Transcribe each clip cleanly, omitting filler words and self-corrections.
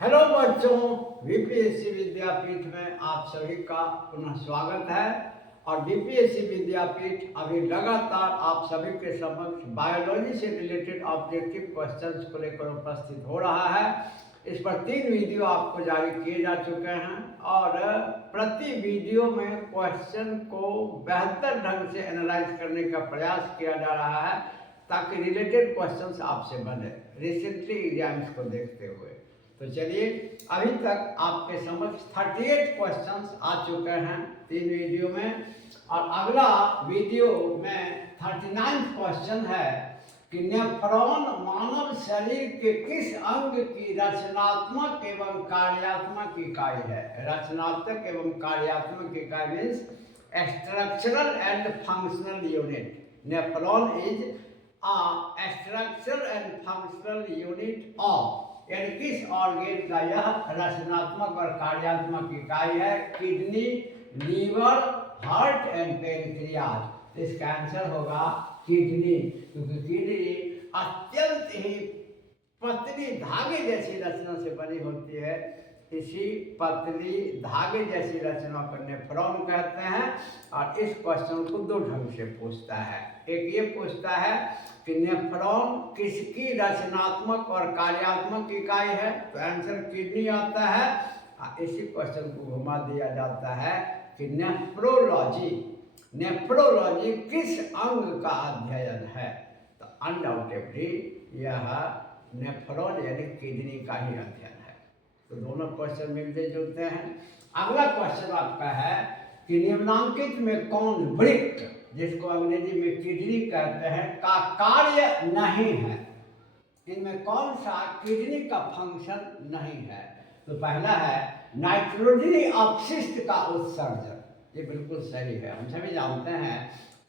Hello बच्चों, BPSC विद्यापीठ में आप सभी का पुनः स्वागत है। और बीपीएससी विद्यापीठ अभी लगातार आप सभी के समक्ष बायोलॉजी से रिलेटेड ऑब्जेक्टिव क्वेश्चंस को लेकर उपस्थित हो रहा है। इस पर 3 वीडियो आपको जारी किए जा चुके हैं और प्रति वीडियो में क्वेश्चन को बेहतर ढंग से एनालाइज करने का प्रयास किया जा रहा है ताकि रिलेटेड क्वेश्चंस आपसे बने रिसेंटली एग्जाम्स को देखते हुए। तो चलिए, अभी तक आपके समक्ष 38 क्वेश्चंस आ चुके हैं 3 वीडियो में, और अगला वीडियो में 39 क्वेश्चन है कि नेफ्रॉन मानव शरीर के किस अंग की रचनात्मक एवं कार्यात्मक इकाई है। रचनात्मक एवं कार्यात्मक इकाई means structural and functional unit. Nephron is a structural and functional unit of, यानी किस ऑर्गेन का यह रचनात्मक और कार्यात्मक इकाई है। Kidney, liver, heart and pancreas. तो इसका आंसर होगा किडनी, क्योंकि किडनी अत्यंत ही पतली धागे जैसी रचना से बनी होती है। इसी पतली धागे जैसी रचना को नेफ्रॉन कहते हैं। और इस क्वेश्चन को 2 ढंग से पूछता है। एक ये पूछता है कि नेफ्रॉन किसकी रचनात्मक और कार्यात्मक इकाई है, तो आंसर किडनी आता है। और इसी क्वेश्चन को घुमा दिया जाता है कि नेफ्रोलॉजी किस अंग का अध्ययन है, तो अनडाउटेडली यह नेफ्रॉन यानी किडनी का ही अध्ययन है। तो दोनों क्वेश्चन मिलते जुलते हैं। अगला क्वेश्चन आपका है कि निम्नांकित में कौन वृक्क, जिसको अंग्रेजी में किडनी कहते हैं, का कार्य नहीं है। इनमें कौन सा किडनी का फंक्शन नहीं है, तो पहला है नाइट्रोजनी अपशिष्ट का उत्सर्जन। ये बिल्कुल सही है। हम सभी जानते हैं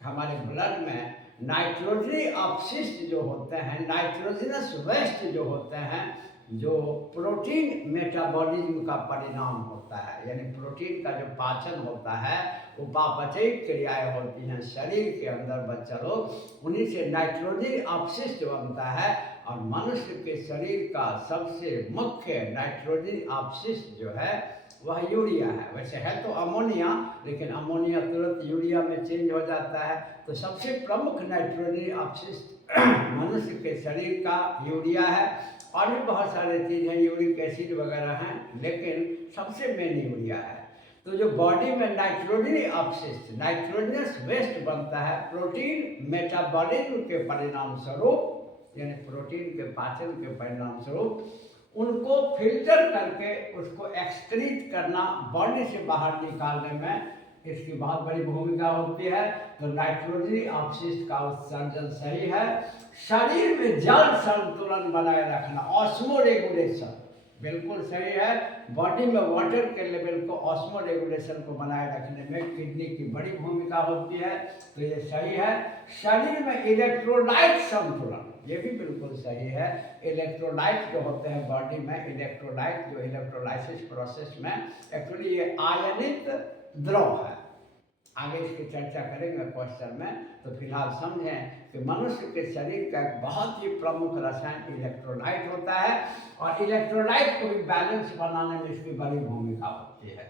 हमारे ब्लड में नाइट्रोजनी अपशिष्ट जो होते हैं, नाइट्रोजनस वेस्ट जो होते हैं, जो प्रोटीन मेटाबॉलिज्म का परिणाम होता है, यानी प्रोटीन का जो पाचन होता है, उपापचयी क्रियाएं होती हैं शरीर के अंदर बच्चा लोग, उन्हीं से नाइट्रोजन अपशिष्ट बनता है। और मनुष्य के शरीर का सबसे मुख्य नाइट्रोजन अपशिष्ट जो है वह यूरिया है। वैसे है तो अमोनिया, लेकिन अमोनिया तुरंत यूरिया में चेंज हो जाता है। तो सबसे प्रमुख नाइट्रोजन अपशिष्ट मनुष्य के शरीर का यूरिया है। और भी बहुत सारे चीज़ हैं, यूरिक एसिड वगैरह हैं, लेकिन सबसे मेन यूरिया है। तो जो बॉडी में नाइट्रोजन अपशिष्ट, नाइट्रोजनस वेस्ट बनता है प्रोटीन मेटाबॉलिज्म के परिणाम स्वरूप, यानी प्रोटीन के पाचन के परिणाम स्वरूप, उनको फिल्टर करके उसको एक्सक्रीट करना, बॉडी से बाहर निकालने में इसकी बहुत बड़ी भूमिका होती है। तो नाइट्रोजन अपशिष्ट का उत्सर्जन सही है। शरीर में जल संतुलन बनाए रखना, ऑस्मो रेगुलेशन, बिल्कुल सही है। बॉडी में वाटर के लेवल को ऑस्मो रेगुलेशन को बनाए रखने में किडनी की बड़ी भूमिका होती है, तो ये सही है। शरीर में इलेक्ट्रोलाइट संतुलन, ये भी बिल्कुल सही है। इलेक्ट्रोलाइट जो होते हैं बॉडी में, इलेक्ट्रोलाइट जो इलेक्ट्रोलाइसिस प्रोसेस में, एक्चुअली ये आयनित द्रव है। आगे इसकी चर्चा करेंगे क्वेश्चन में। तो फिलहाल समझें कि मनुष्य के शरीर का एक बहुत ही प्रमुख रसायन इलेक्ट्रोलाइट होता है, और इलेक्ट्रोलाइट को भी बैलेंस बनाने में इसकी बड़ी भूमिका होती है।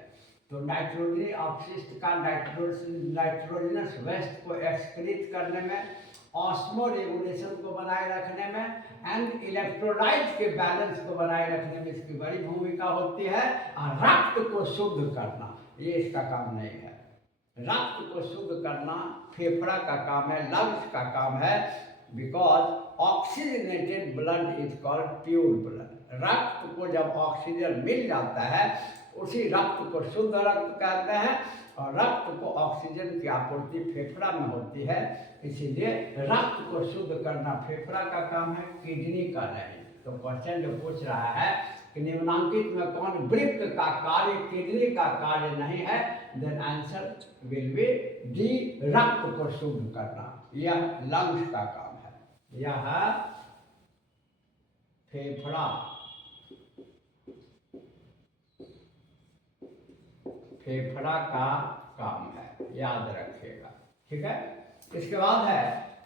तो नाइट्रोजन अपशिष्ट का नाइट्रोजनस वेस्ट को एक्सक्रीट करने में, ऑस्मो रेगुलेशन को बनाए रखने में, एंड इलेक्ट्रोलाइट के बैलेंस को बनाए रखने में इसकी बड़ी भूमिका होती है। और रक्त को शुद्ध करना, ये इसका काम नहीं है। रक्त को शुद्ध करना फेफड़ा का काम है, लंग्स का काम है। Because oxygenated blood is called pure blood. रक्त को जब ऑक्सीजन मिल जाता है, उसी रक्त को शुद्ध रक्त कहते हैं। और रक्त को ऑक्सीजन की आपूर्ति फेफड़ा में होती है, इसीलिए रक्त को शुद्ध करना फेफड़ा का काम है, किडनी का नहीं। तो क्वेश्चन जो पूछ रहा है कि निम्नांकित में कौन वृक्क का कार्य किडनी का कार्य नहीं है, then answer will be D, रक्त को शुद्ध करना। यह लंग्स का काम है, यह फेफड़ा का काम है, याद रखिएगा, ठीक है। इसके बाद है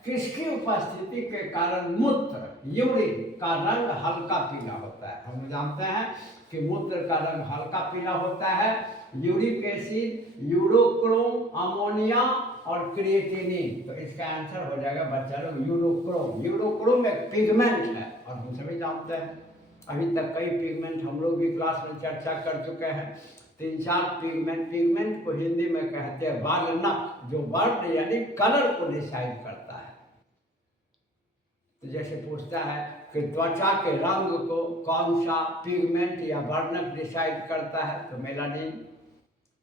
किसकी उपस्थिति के कारण मूत्र यूरिन का रंग हल्का पीला होता है। हम जानते हैं कि मूत्र का रंग हल्का पीला होता है। यूरिक एसिड, यूरोक्रोम, अमोनिया और क्रिएटिनिन। तो इसका आंसर हो जाएगा बच्चा लोग यूरोक्रोम। यूरोक्रोम एक पिगमेंट है और हम सभी जानते हैं, अभी तक कई पिगमेंट हम लोग भी क्लास में चर्चा कर चुके हैं। 3-4 पिगमेंट को हिंदी में कहते हैं वर्णक, जो वर्ण यानी कलर को डिसाइड करता है। तो जैसे पूछता है कि त्वचा के रंग को कौन सा पिगमेंट या वर्णक डिसाइड करता है, तो मेलानिन।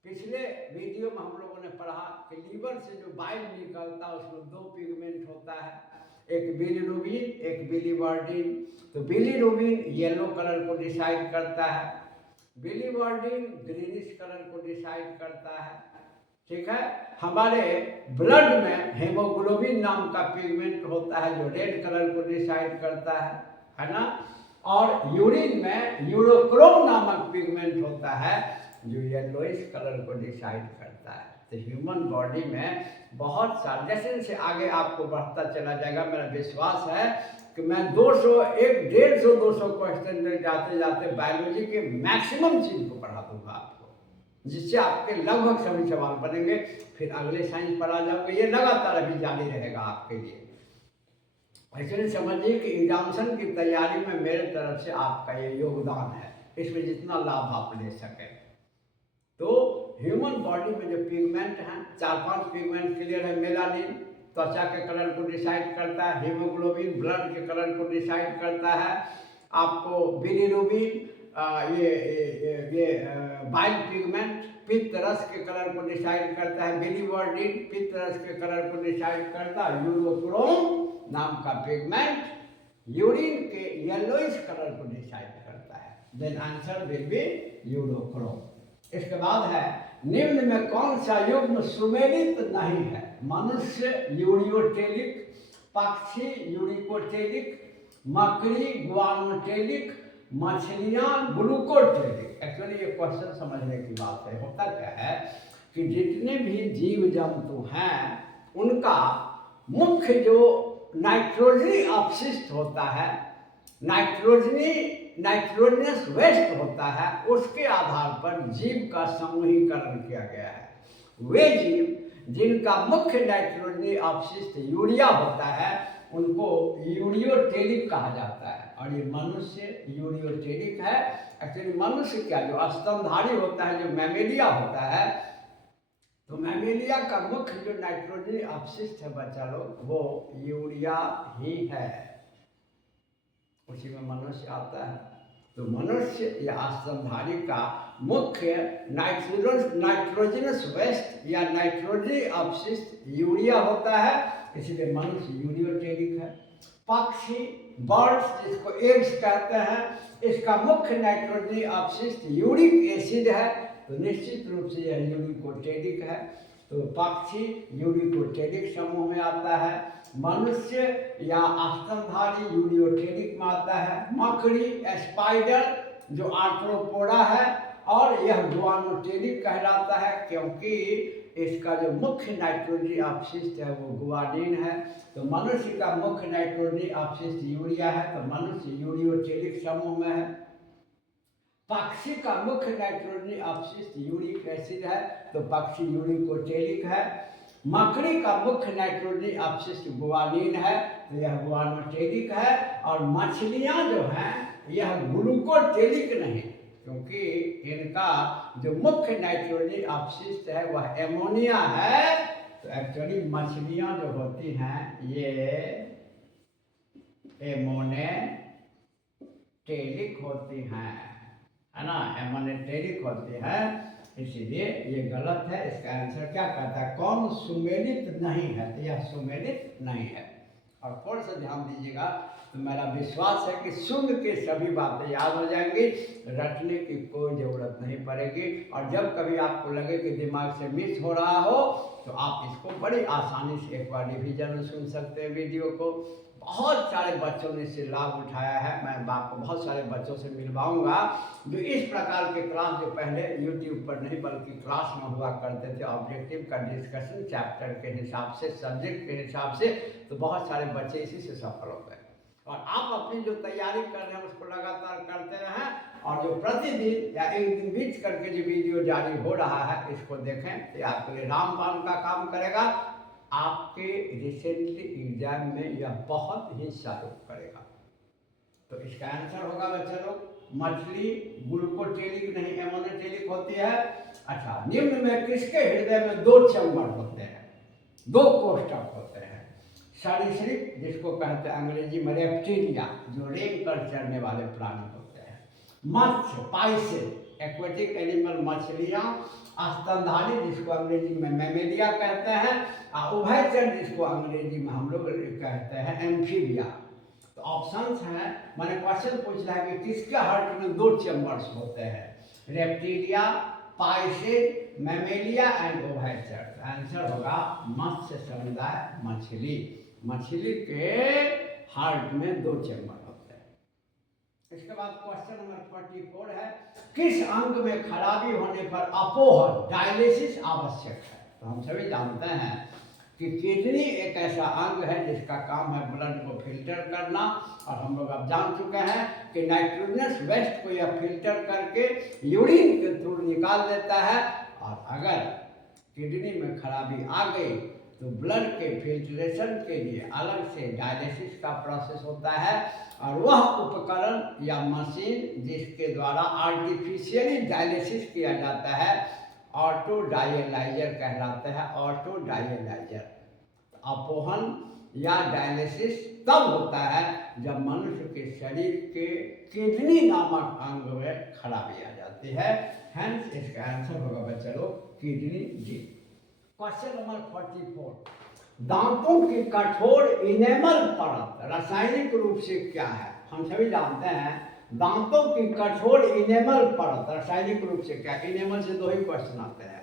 पिछले वीडियो में हम लोगों ने पढ़ा कि लीवर से जो बाइल निकलता है उसमें 2 पिगमेंट होता है, एक बिलीरुबिन, एक बिलीवर्डिन। तो बिलीरुबिन येलो कलर को डिसाइड करता है, बिलीवर्डिन ग्रीनिश कलर को डिसाइड करता है। ठीक है। हमारे ब्लड में हेमोग्लोबिन नाम का पिगमेंट होता है जो रेड कलर को डिसाइड करता है ना। और यूरिन में यूरोक्रोम नामक पिगमेंट होता है जो येलोइश कलर को डिसाइड करता है। तो ह्यूमन बॉडी में बहुत सारे, जैसे जैसे आगे आपको बढ़ता चला जाएगा, मेरा विश्वास है कि मैं 200, 150, 200 क्वेश्चन तक जाते जाते बायोलॉजी के मैक्सिमम चीज़ को पढ़ा दूंगा आपको, जिससे आपके लगभग सभी सवाल बनेंगे। फिर अगले साइंस पर आ जाओगे, ये लगातार अभी जारी रहेगा आपके लिए। एक्चुअली समझिए कि एग्जामिनेशन की तैयारी में मेरे तरफ से आपका ये योगदान है, इसमें जितना लाभ आप ले सकें। तो ह्यूमन बॉडी में जो पिगमेंट हैं, 4-5 पिगमेंट क्लियर है। मेलानिन त्वचा के कलर को डिसाइड करता है, हीमोग्लोबिन ब्लड के कलर को डिसाइड करता है, आपको बिलीरुबिन ये बाइल पिगमेंट पित्त रस के कलर को डिसाइड करता है, बिलीवर्डिन पित्त रस के कलर को डिसाइड करता है, यूरोक्रोम नाम का पिगमेंट यूरिन के येलोइश कलर को डिसाइड करता है। Then answer will be urochrome. इसके बाद है निम्न में कौन सा युग्म सुमेलित नहीं है? मनुष्य यूरियोटेलिक, पक्षी यूरिकोटेलिक, मकड़ी ग्वानोटेलिक, मछलियाँ ग्लूकोटेलिक। एक्चुअली ये क्वेश्चन समझने की बात है। होता क्या है कि जितने भी जीव जंतु हैं उनका मुख्य जो नाइट्रोजनी अपशिष्ट होता है, नाइट्रोजनस वेस्ट होता है, उसके आधार पर जीव का समूहीकरण किया गया है। वे जीव जिनका मुख्य नाइट्रोजनी अपशिष्ट यूरिया होता है उनको यूरियोटेलिक कहा जाता है, और ये मनुष्य यूरियोटेलिक है। एक्चुअली मनुष्य क्या, जो स्तनधारी होता है, जो मैमेलिया होता है, तो मैमेलिया का मुख्य जो नाइट्रोजनी अपशिष्ट है बच्चा लोग, वो यूरिया ही है। उसी में मनुष्य आता है। तो मनुष्य या स्तनधारी का मुख्य नाइट्रोजनस वेस्ट या नाइट्रोजनी अपशिष्ट यूरिया होता है, इसलिए मनुष्य यूरियोटेलिक है। पक्षी बर्ड्स जिसको एग्स कहते हैं, इसका मुख्य नाइट्रोजनी अपशिष्ट यूरिक एसिड है, तो निश्चित रूप से यह यूरिकोटेलिक है। तो पक्षी यूरिकोटेलिक समूह में आता है, मनुष्य या स्तनधारी यूरियोटेलिक में आता है, मकड़ी स्पाइडर जो आर्थ्रोपोडा है, और यह गुआनोटेलिक कहलाता है क्योंकि इसका जो मुख्य नाइट्रोजनी अपशिष्ट है वो गुआनिन है। तो मनुष्य का मुख्य नाइट्रोजनी अपशिष्ट यूरिया है, तो मनुष्य यूरियोटेलिक समूह में है। पक्षी का मुख्य नाइट्रोजनी अपशिष्ट यूरिक एसिड है, तो पक्षी यूरिकोटेलिक है। मकड़ी का मुख्य नाइट्रोजनी अपशिष्ट गुआनिन है, तो यह गुआनोटेलिक है। और मछलियाँ जो हैं यह ग्लूकोटेलिक नहीं, क्योंकि इनका जो मुख्य नाइट्रोजनी अपशिष्ट है वह एमोनिया है। तो एक्चुअली मछलियाँ जो होती हैं ये एमोनेटेलिक होती हैं, है ना, एमोनेटेलिक होती है, इसीलिए ये गलत है। इसका आंसर क्या कहता है, कौन सुमेलित नहीं है? तो यह सुमेलित नहीं है। और थोड़ा सा ध्यान दीजिएगा, तो मेरा विश्वास है कि सुन के सभी बातें याद हो जाएंगी, रटने की कोई ज़रूरत नहीं पड़ेगी। और जब कभी आपको लगे कि दिमाग से मिस हो रहा हो तो आप इसको बड़ी आसानी से एक बार रिवीजन में सुन सकते हैं वीडियो को। बहुत सारे बच्चों ने इससे लाभ उठाया है। मैं आपको बहुत सारे बच्चों से मिलवाऊंगा जो इस प्रकार के क्लास जो पहले यूट्यूब पर नहीं बल्कि क्लास में हुआ करते थे, ऑब्जेक्टिव का डिस्कशन चैप्टर के हिसाब से, सब्जेक्ट के हिसाब से, तो बहुत सारे बच्चे इसी से सफल हो गए। और आप अपनी जो तैयारी कर रहे हैं उसको लगातार करते रहें, और जो प्रतिदिन या एक दिन बीच करके जो वीडियो जारी हो रहा है इसको देखें, तो आपके लिए रामबाण का काम करेगा। आपके रिसेंटली एग्जाम में यह बहुत ही सहयोग करेगा। तो इसका आंसर होगा बच्चा लोग मछली ग्लूकोटेलिक नहीं एमोनोटेलिक होती है। अच्छा, निम्न में किसके हृदय में 2 चैम्बर होते हैं, 2 कोष्ठक होते हैं? सरीसृप जिसको कहते हैं अंग्रेजी में रेप्टिलिया, जो रेंग कर चढ़ने वाले प्राणी होते हैं। मत्स्य पाइसेट एक्वेटिक एनिमल मछलियाँ। स्तनधारी जिसको अंग्रेजी में मैमेलिया कहते हैं, और उभयचर जिसको अंग्रेजी में हम लोग कहते हैं एम्फीबिया। तो ऑप्शंस हैं, मैंने क्वेश्चन पूछ रहा है कि किसके हार्ट में 2 चैम्बर्स होते हैं? रेप्टिलिया, पाइसेट, मैमेलिया एंड ओभयचर। आंसर होगा मत्स्य समुदाय मछली। मछली के हार्ट में 2 चैम्बर होते हैं। इसके बाद क्वेश्चन नंबर 44 है, किस अंग में खराबी होने पर अपोहन डायलिसिस आवश्यक है? तो हम सभी जानते हैं कि किडनी एक ऐसा अंग है जिसका काम है ब्लड को फिल्टर करना, और हम लोग अब जान चुके हैं कि नाइट्रोजनस वेस्ट को यह फिल्टर करके यूरिन के थ्रू निकाल देता है। और अगर किडनी में खराबी आ गई तो ब्लड के फिल्ट्रेशन के लिए अलग से डायलिसिस का प्रोसेस होता है, और वह उपकरण या मशीन जिसके द्वारा आर्टिफिशियली डायलिसिस किया जाता है ऑटो डायलाइजर कहलाता है। Auto dialyser. अपोहन या डायलिसिस तब होता है जब मनुष्य के शरीर के किडनी नामक अंग में खराबी आ जाती है। हेंस इसका आंसर होगा बच्चा लोग किडनी डी। क्वेश्चन नंबर 44, दांतों की कठोर इनेमल परत रासायनिक रूप से क्या है? हम सभी जानते हैं दांतों की कठोर इनेमल परत रासायनिक रूप से क्या? इनेमल से 2 ही क्वेश्चन आते हैं।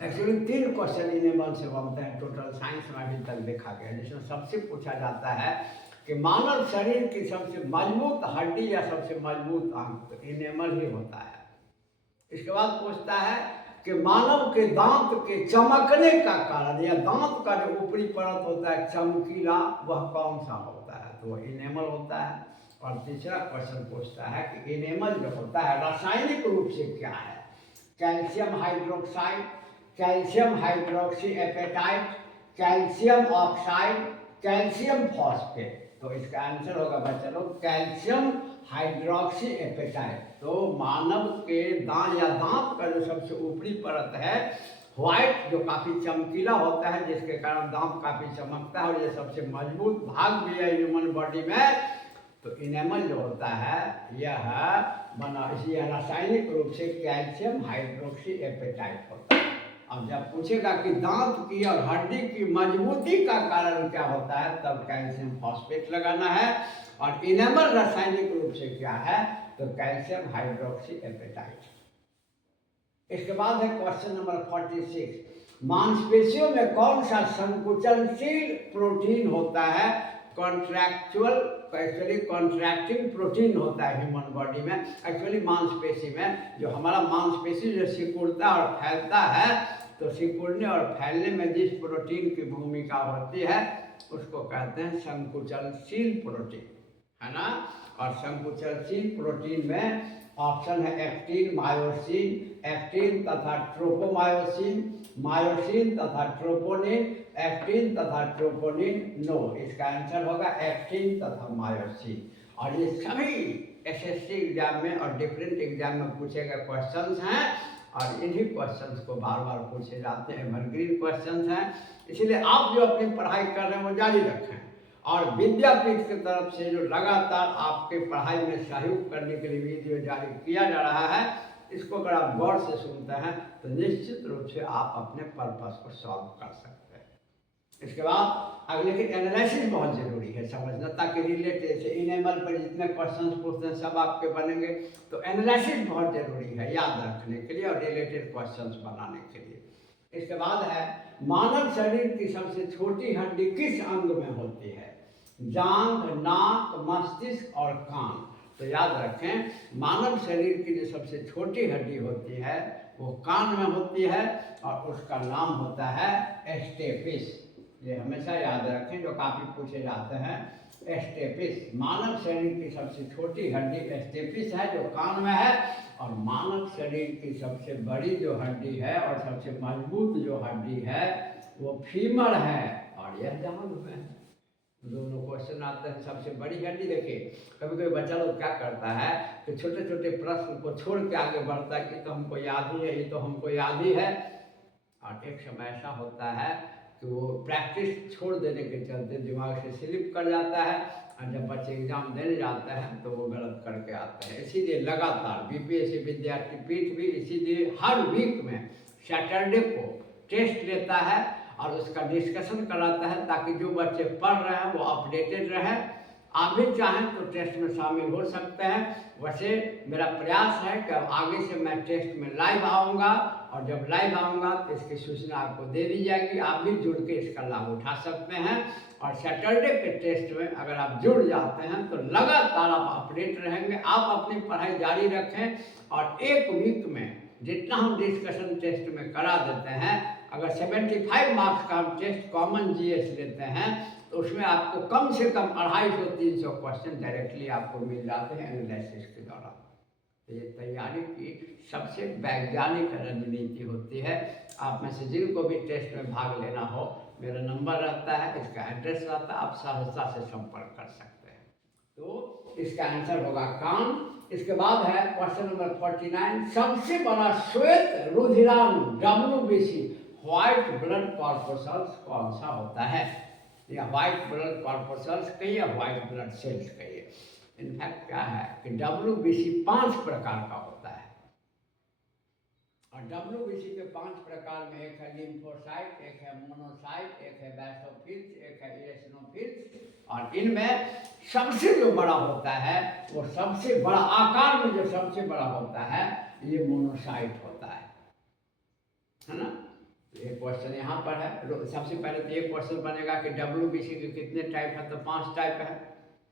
एक्चुअली 3 क्वेश्चन इनेमल से बनते हैं टोटल साइंस में अभी तक देखा गया, जिसमें सबसे पूछा जाता है कि मानव शरीर की सबसे मजबूत हड्डी या सबसे मजबूत अंग, तो इनेमल ही होता है। इसके बाद पूछता है कि मानव के दांत के चमकने का कारण, या दांत का जो ऊपरी परत होता है चमकीला, वह कौन सा होता है? तो वह इनेमल होता है। और तीसरा क्वेश्चन पूछता है कि इनेमल जो होता है रासायनिक रूप से क्या है? Calcium hydroxide, calcium hydroxyapatite, calcium oxide, calcium phosphate. तो इसका आंसर होगा बच्चा लोग कैल्शियम हाइड्रोक्सी एपेटाइट। तो मानव के दांत या दांत का जो सबसे ऊपरी परत है व्हाइट, जो काफ़ी चमकीला होता है, जिसके कारण दांत काफ़ी चमकता है, और ये सबसे मजबूत भाग भी है ह्यूमन बॉडी में। तो इनेमल जो होता है यह बना इसी रासायनिक रूप से कैल्शियम हाइड्रोक्सी एपेटाइट होता है। अब जब पूछेगा कि दांत की और हड्डी की मजबूती का कारण क्या होता है, तब कैल्शियम फॉस्फेट लगाना है। और इनेमल रासायनिक रूप से क्या है, तो कैल्शियम हाइड्रोक्सी एपेटाइट। इसके बाद है क्वेश्चन नंबर 46, मांसपेशियों में कौन सा संकुचनशील प्रोटीन होता है? कॉन्ट्रैक्चुअल, एक्चुअली कॉन्ट्रैक्टिंग प्रोटीन होता है ह्यूमन बॉडी में। एक्चुअली मांसपेशी में जो हमारा मांसपेशी जो सिकुड़ता और फैलता है, तो सिकुड़ने और फैलने में जिस प्रोटीन की भूमिका होती है उसको कहते हैं संकुचनशील प्रोटीन, है ना। और संकुचनशील प्रोटीन में ऑप्शन है एक्टिन, मायोसिन, एक्टिन तथा ट्रोपोमायोसिन, मायोसिन तथा ट्रोपोनिन, एक्टिन तथा ट्रोपोनिन। नो, इसका आंसर होगा एक्टिन तथा मायोसिन। और ये सभी एसएससी एग्जाम में और डिफरेंट एग्जाम में पूछे गए क्वेश्चंस हैं, और इन्हीं क्वेश्चंस को बार बार पूछे जाते हैं, एवरग्रीन क्वेश्चंस हैं। इसलिए आप जो अपनी पढ़ाई कर रहे हैं वो जारी रखें, और विद्यापीठ की तरफ से जो लगातार आपके पढ़ाई में सहयोग करने के लिए वीडियो जारी किया जा रहा है, इसको अगर आप गौर से सुनते हैं तो निश्चित रूप से आप अपने पर्पस को सॉल्व कर सकते हैं। इसके बाद अगले की एनालिसिस बहुत ज़रूरी है समझना, ताकि रिलेटेड से इनेमल पर जितने क्वेश्चन पूछते हैं सब आपके बनेंगे। तो एनालिसिस बहुत ज़रूरी है याद रखने के लिए और रिलेटेड क्वेश्चन बनाने के लिए। इसके बाद है मानव शरीर की सबसे छोटी हड्डी किस अंग में होती है? जांघ, नाक, मस्तिष्क और कान। तो याद रखें मानव शरीर की जो सबसे छोटी हड्डी होती है वो कान में होती है, और उसका नाम होता है स्टेपिस। ये हमेशा याद रखें, जो काफ़ी पूछे जाते हैं स्टेपिस। मानव शरीर की सबसे छोटी हड्डी स्टेपिस है जो कान में है, और मानव शरीर की सबसे बड़ी जो हड्डी है और सबसे मजबूत जो हड्डी है वो फीमर है, और यह जांघ में है। दोनों क्वेश्चन आते हैं। सबसे बड़ी हड्डी देखिए, कभी कभी बच्चा लोग क्या करता है कि छोटे छोटे प्रश्न को छोड़ के आगे बढ़ता है कि तो हमको याद ही है, ये तो हमको याद ही है। और एक समय ऐसा होता है कि वो प्रैक्टिस छोड़ देने के चलते दिमाग से स्लिप कर जाता है, और जब बच्चे एग्जाम देने जाते हैं तो वो गलत करके आते हैं। इसीलिए लगातार बीपीएससी विद्यार्थी पीठ भी इसीलिए हर वीक में सैटरडे को टेस्ट लेता है और उसका डिस्कशन कराता है, ताकि जो बच्चे पढ़ रहे हैं वो अपडेटेड रहें। आप भी चाहें तो टेस्ट में शामिल हो सकते हैं। वैसे मेरा प्रयास है कि अब आगे से मैं टेस्ट में लाइव आऊँगा, और जब लाइव आऊँगा तो इसकी सूचना आपको दे दी जाएगी। आप भी जुड़ के इसका लाभ उठा सकते हैं, और सैटरडे के टेस्ट में अगर आप जुड़ जाते हैं तो लगातार आप अपडेट रहेंगे। आप अपनी पढ़ाई जारी रखें, और एक वीक में जितना हम डिस्कशन टेस्ट में करा देते हैं, अगर 75 मार्क्स का हम टेस्ट कॉमन जीएस लेते हैं तो उसमें आपको कम से कम 250-300 क्वेश्चन डायरेक्टली आपको मिल जाते हैं एनालिसिस के दौरान। तो ये तैयारी की सबसे वैज्ञानिक रणनीति होती है। आप में से जिनको भी टेस्ट में भाग लेना हो, मेरा नंबर रहता है, इसका एड्रेस रहता है, आप सहजता से संपर्क कर सकते हैं। तो इसका आंसर होगा कान। इसके बाद है क्वेश्चन नंबर 49, सबसे बड़ा श्वेत रुधिराणु WBC व्हाइट ब्लड कॉर्पस्कल्स कौन सा होता है? या व्हाइट ब्लड कॉर्पस्कल्स कहिए या व्हाइट ब्लड सेल्स कहिए। इनफैक्ट क्या है कि WBC 5 प्रकार का होता है, और WBC के 5 प्रकार में एक है लिम्फोसाइट, एक है मोनोसाइट, एक है बैसोफिल्स, एक है इओसिनोफिल्स। और इनमें सबसे जो बड़ा होता है वो सबसे बड़ा आकार में जो सबसे बड़ा होता है ये मोनोसाइट होता है ना। एक क्वेश्चन यहाँ पर है। सबसे पहले तो एक क्वेश्चन बनेगा कि WBC के कितने टाइप है, तो 5 टाइप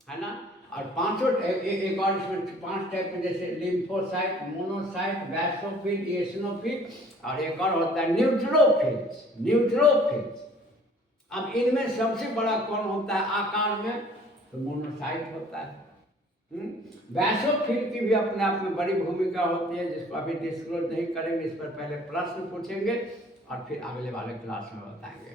है ना। और पांचों एक और इसमें 5 टाइप में, जैसे लिम्फोसाइट, मोनोसाइट, बैसोफिल, इओसिनोफिल, और एक और होता है न्यूट्रोफिल्स। अब इनमें सबसे बड़ा कौन होता है आकार में, तो मोनोसाइट होता है। बैसोफिल की भी अपने आप में बड़ी भूमिका होती है, जिसको अभी डिस्क्लोज नहीं करेंगे। इस पर पहले प्रश्न पूछेंगे और फिर अगले वाले क्लास में बताएंगे।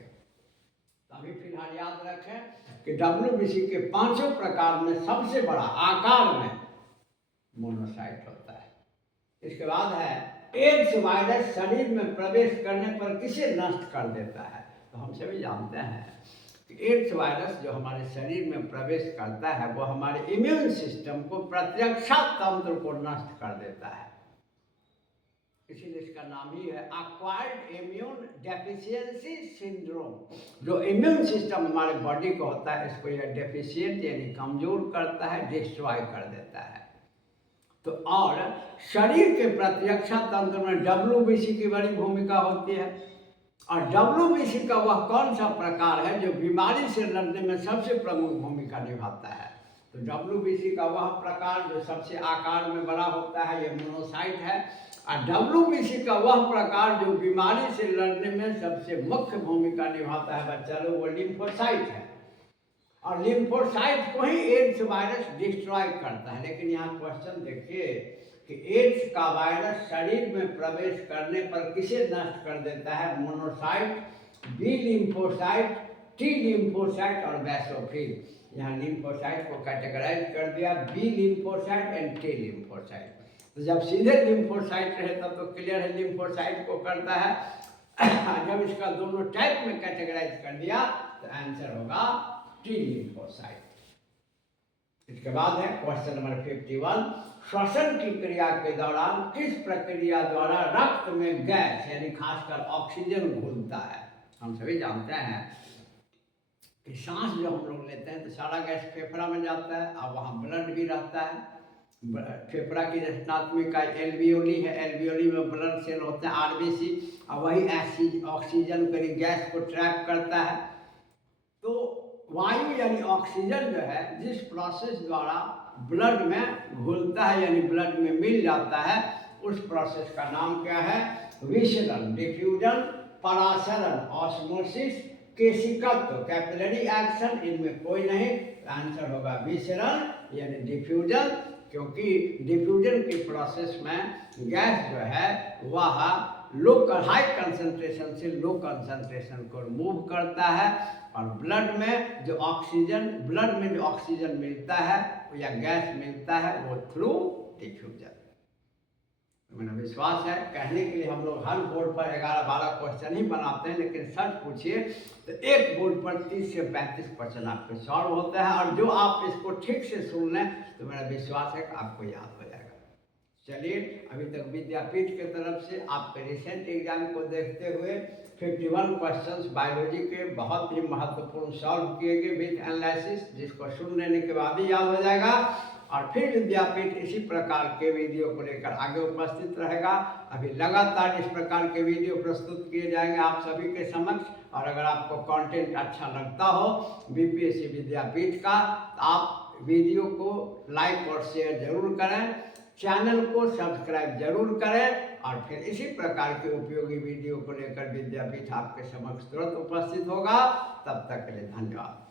तो अभी फिलहाल याद रखें कि WBC के 5 प्रकार में सबसे बड़ा आकार में मोनोसाइट होता है। इसके बाद है एड्स वायरस शरीर में प्रवेश करने पर किसे नष्ट कर देता है? तो हम सभी जानते हैं कि एड्स वायरस जो हमारे शरीर में प्रवेश करता है वो हमारे इम्यून सिस्टम को, प्रतिरक्षा तंत्र को नष्ट कर देता है। इसीलिए इसका नाम ही है एक्वायर्ड इम्यून डेफिशिएंसी सिंड्रोम। जो इम्यून सिस्टम हमारे बॉडी को होता है, इसको यह डेफिशिएंट यानी कमजोर करता है, डिस्ट्रॉय कर देता है। तो और शरीर के प्रतिरक्षा तंत्र में WBC की बड़ी भूमिका होती है। और WBC का वह कौन सा प्रकार है जो बीमारी से लड़ने में सबसे प्रमुख भूमिका निभाता है? तो WBC का वह प्रकार जो सबसे आकार में बड़ा होता है ये मोनोसाइट है। और WBC का वह प्रकार जो बीमारी से लड़ने में सबसे मुख्य भूमिका निभाता है बच्चा लोग, वो लिम्फोसाइट है। और लिम्फोसाइट को ही एड्स वायरस डिस्ट्रॉय करता है। लेकिन यहाँ क्वेश्चन देखिए कि एड्स का वायरस शरीर में प्रवेश करने पर किसे नष्ट कर देता है? Monocyte, B lymphocyte, T lymphocyte और बैसोफिल। यहाँ लिम्फोसाइट को कैटेगराइज कर दिया, B lymphocyte and T lymphocyte. तो जब सीधे लिम्फोसाइट रहे तब तो क्लियर है लिम्फोसाइट को करता है। जब इसका दोनों टाइप में कैटेगराइज कर दिया तो आंसर होगा टी लिम्फोसाइट। इसके बाद है क्वेश्चन नंबर 51, श्वसन की क्रिया के दौरान किस प्रक्रिया द्वारा रक्त में गैस यानी खासकर ऑक्सीजन घुलता है? हम सभी जानते हैं कि सांस जो हम लोग लेते हैं तो सारा गैस फेफड़ा में जाता है, और वहाँ ब्लड भी रहता है। फेफड़ा की रचनात्मिका एल्वियोली है, एल्वियोली में ब्लड सेल होते हैं RBC, और वही ऑक्सीजन यानी गैस को ट्रैप करता है। तो वायु यानी ऑक्सीजन जो है जिस प्रोसेस द्वारा ब्लड में घुलता है यानी ब्लड में मिल जाता है, उस प्रोसेस का नाम क्या है? विसरण, डिफ्यूजन, परासरण, ऑस्मोसिस, केशिकत्व, कैपिलरी एक्शन इनमें कोई नहीं। आंसर होगा विसरण यानी डिफ्यूजन, क्योंकि डिफ्यूजन के प्रोसेस में गैस जो है वह हाई कंसंट्रेशन से लो कंसंट्रेशन को रिमूव करता है, और ब्लड में जो ऑक्सीजन मिलता है या गैस मिलता है वो थ्रू डिफ्यूजन। मेरा विश्वास है, कहने के लिए हम लोग हर बोर्ड पर 11-12 क्वेश्चन ही बनाते हैं, लेकिन सच पूछिए तो एक बोर्ड पर 30 से 35 क्वेश्चन आपके सॉल्व होते हैं, और जो आप इसको ठीक से सुन लें तो मेरा विश्वास है कि आपको याद हो जाएगा। चलिए, अभी तक विद्यापीठ की तरफ से आपके रिसेंट एग्जाम को देखते हुए 51 क्वेश्चंस बायोलॉजी के बहुत ही महत्वपूर्ण सॉल्व किए गए विद एनालिसिस, जिसको सुन लेने के बाद ही याद हो जाएगा। और फिर विद्यापीठ इसी प्रकार के वीडियो को लेकर आगे उपस्थित रहेगा। अभी लगातार इस प्रकार के वीडियो प्रस्तुत किए जाएंगे आप सभी के समक्ष, और अगर आपको कंटेंट अच्छा लगता हो बीपीएससी विद्यापीठ का, तो आप वीडियो को लाइक और शेयर जरूर करें, चैनल को सब्सक्राइब जरूर करें, और फिर इसी प्रकार के उपयोगी वीडियो को लेकर विद्यापीठ आपके समक्ष तुरंत उपस्थित होगा। तब तक के लिए धन्यवाद।